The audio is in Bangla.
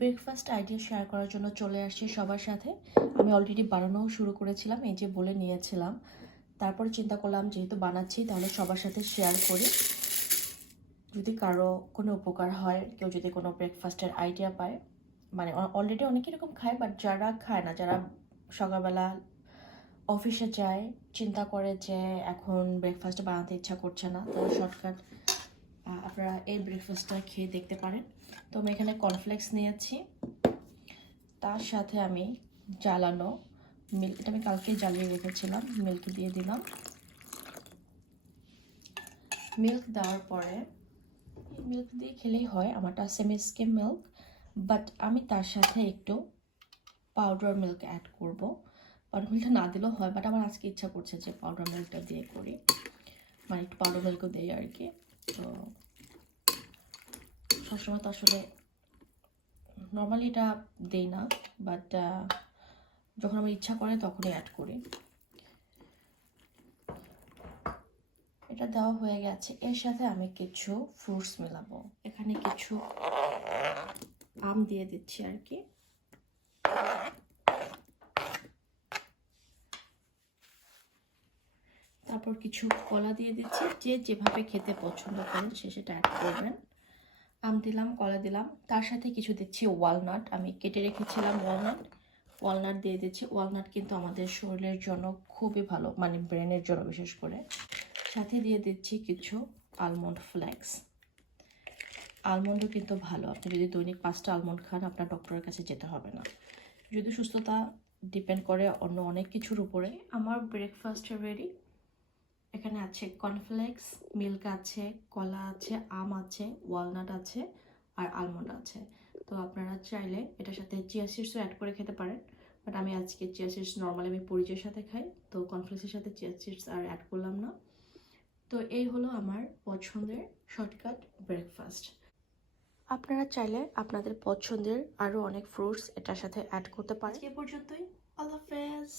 ব্রেকফাস্ট আইডিয়া শেয়ার করার জন্য চলে আসছি সবার সাথে। আমি অলরেডি বানানোও শুরু করেছিলাম, এই যে বলে নিয়েছিলাম। তারপর চিন্তা করলাম যেহেতু বানাচ্ছি তাহলে সবার সাথে শেয়ার করি, যদি কারো কোনো উপকার হয়, কেউ যদি কোনো ব্রেকফাস্টের আইডিয়া পায়। মানে অলরেডি অনেকে এরকম খায়, বাট যারা খায় না, যারা সকালবেলা অফিসে যায়, চিন্তা করে যে এখন ব্রেকফাস্ট বানাতে ইচ্ছা করছে না, তো শর্টকাট আপনারা এই ব্রেকফাস্টটা খেয়ে দেখতে পারেন। তো আমি এখানে কর্নফ্লেক্স নিয়েছি, তার সাথে আমি জ্বালানো মিল্ক, এটা আমি কালকে জ্বালিয়ে রেখেছিলাম, মিল্ক দিয়ে দিলাম। মিল্ক দেওয়ার পরে মিল্ক দিয়ে খেলেই হয়, আমারটা সেমি স্কিম মিল্ক, বাট আমি তার সাথে একটু পাউডার মিল্ক অ্যাড করব। পাউডার মিল্কটা না দিলেও হয়, বাট আমার আজকে ইচ্ছা করছে যে পাউডার মিল্কটা দিয়ে করি, মানে একটু পাউডার মিল্কও দিই আর কি। তো সবসময় তো আসলে নর্মালি এটা দিই না, বাট যখন আমার ইচ্ছা করে তখনই অ্যাড করি। এটা দেওয়া হয়ে গেছে, এর সাথে আমি কিছু ফ্রুটস মেলাবো। এখানে কিছু আম দিয়ে দিচ্ছি আর কি। তারপর কিছু কলা দিয়ে দিচ্ছি, যে যেভাবে খেতে পছন্দ করেন সে সেটা অ্যাড করবেন। আম দিলাম, কলা দিলাম, তার সাথে কিছু দিচ্ছি ওয়ালনাট, আমি কেটে রেখেছিলাম ওয়ালনাট দিয়ে দিচ্ছি। ওয়ালনাট কিন্তু আমাদের শরীরের জন্য খুবই ভালো, মানে ব্রেনের জন্য বিশেষ করে। সাথে দিয়ে দিচ্ছি কিছু আলমন্ড ফ্লেক্স। আলমন্ডও কিন্তু ভালো, আপনি যদি দৈনিক 5টা আলমন্ড খান আপনার ডক্টরের কাছে যেতে হবে না। যদি সুস্থতা ডিপেন্ড করে অন্য অনেক কিছুর উপরে। আমার ব্রেকফাস্ট রেডি। এখানে আছে কর্নফ্লেক্স, মিল্ক আছে, কলা আছে, আম আছে, ওয়ালনাট আছে আর আলমন্ড আছে। তো আপনারা চাইলে এটার সাথে চিয়া সিডসও অ্যাড করে খেতে পারেন, বাট আমি আজকে চিয়া সিডস নর্মালি আমি পরিচয়ের সাথে খাই, তো কর্নফ্লেক্সের সাথে চিয়া সিডস আর অ্যাড করলাম না। তো এই হলো আমার পছন্দের শর্টকাট ব্রেকফাস্ট। আপনারা চাইলে আপনাদের পছন্দের আরও অনেক ফ্রুটস এটার সাথে অ্যাড করতে পারেন। এ পর্যন্তই, আল্লাহ হাফেজ।